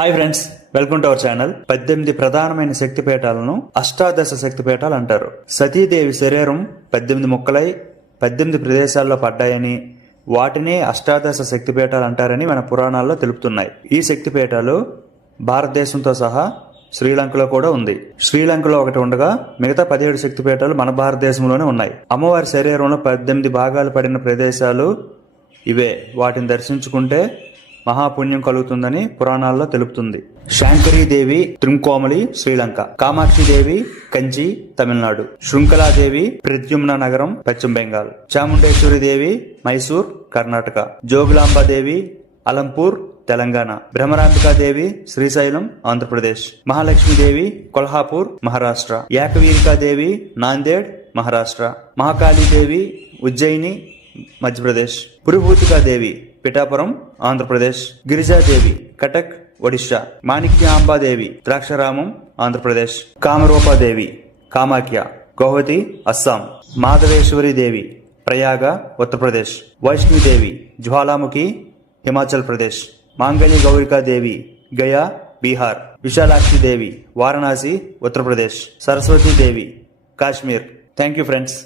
Hi friends, welcome to our channel. 18 ప్రధానమైన శక్తిపీఠాలను అష్టాదశ శక్తిపీఠాలు అంటారు. సతీదేవి శరీరం 18 ముక్కలై 18 ప్రదేశాల్లో పడ్డాయని, వాటినే అష్టాదశ శక్తిపీఠాలు అంటారని మన పురాణాల్లో తెలుపుతున్నాయి. ఈ శక్తిపీఠాలు భారతదేశంతో సహా శ్రీలంకలో కూడా ఉంది. శ్రీలంకలో ఒకటి ఉండగా మిగతా 17 శక్తిపీఠాలు మన భారతదేశంలోనే ఉన్నాయి. అమ్మవారి శరీరంలో 18 భాగాలు పడిన ప్రదేశాలు ఇవే. వాటిని దర్శించుకుంటే మహాపుణ్యం కలుగుతుందని పురాణాల్లో తెలుపుతుంది. శాంకరీదేవి త్రింకోమలి శ్రీలంక, కామాక్షిదేవి కంచి తమిళనాడు, శృంఖలాదేవి ప్రద్యుమ్న నగరం పశ్చిమ బెంగాల్, చాముండేశ్వరిదేవి మైసూర్ కర్ణాటక, జోగులాంబాదేవి అలంపూర్ తెలంగాణ, భ్రమరాంబికాదేవి శ్రీశైలం ఆంధ్రప్రదేశ్, మహాలక్ష్మీదేవి కొల్హాపూర్ మహారాష్ట్ర, ఏకవీరికాదేవి నాందేడ్ మహారాష్ట్ర, మహాకాళీదేవి ఉజ్జయిని మధ్యప్రదేశ్, పురుభూతికాదేవి పిఠాపురం ఆంధ్రప్రదేశ్, గిరిజాదేవి కటక్ ఒడిశా, మాణిక్యాంబాదేవి ద్రాక్షారామం ఆంధ్రప్రదేశ్, కామరూపాదేవి కామాఖ్య గౌహతి అస్సాం, మాధవేశ్వరి దేవి Prayag Uttar Pradesh, Vaishno Devi Jwalamukhi Himachal Pradesh, Mangalya Gaurikadevi Gaya Bihar, Vishalakshidevi Varanasi Uttar Pradesh, Saraswatidevi Kashmir. Thank you friends.